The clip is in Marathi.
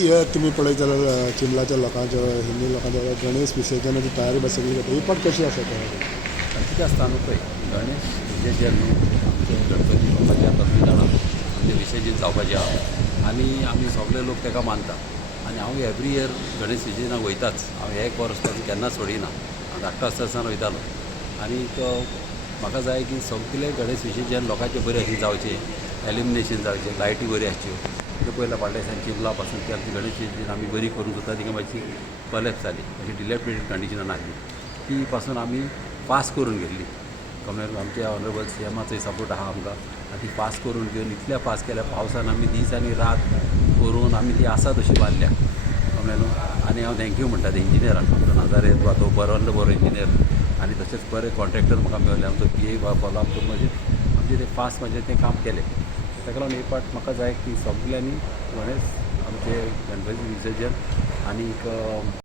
हे तुम्ही पळयत जाल्यार चिंबलाच्या लोकांच्या हिंदू लोकांच्या गणेश विसर्जनाची तयारी बस सगळी जाता ही पण कशी आसा कितें आसता न्हू पळय गणेश विसर्जन न्हू आमचे गणपती बाप्पाच्या तत्विधानां म्हणजे विसर्जन जावपाचें आहा आनी आमी सगळे लोक ताका मानता आनी हांव एवरी इयर गणेश विसर्जनाक वयताच हांव एक वर्स पासून केन्ना सोडिना हांव धाकटो आसतना वयतालो आनीक म्हाका जाय की सगळे गणेश विसर्जन लोकांचें बरें अशें जावचें एल्युमिनेशन जावचें लायटी बऱ्यो आसच्यो त्यो पयल्या फाटल्या दिसांनी चिंबला पासून त्या गणेश विसर्जन आमी बरी करून सुद्दां तिका मातशी कॉलेप्स जाली अशी डिलेपिडेटेड कंडिशनान आसली ती पासून आमी पास करून घेतली आमचे ऑनरेबल सी एमाचोय सपोर्ट आहा आमकां आनी ती पास करून घेवन इतल्या पास केल्या पावसान आमी दीस आनी रात करून आमी ती आसा तशी बांदल्या कळ्ळें न्हू आनी हांव थँक्यू म्हणटा ते इंजिनियरांक आमचो नाजारे येतो तो बरो इंजिनियर आनी तशेंच बरे कॉन्ट्रॅक्टर म्हाका मेळ्ळे आमचो पी ए फॉलो अप करून म्हणजे ते पास म्हणजे तें काम केलें ताका लागून एक पाट म्हाका जाय की सगल्यांनी गणेश आमचे गणपती विसर्जन आनीक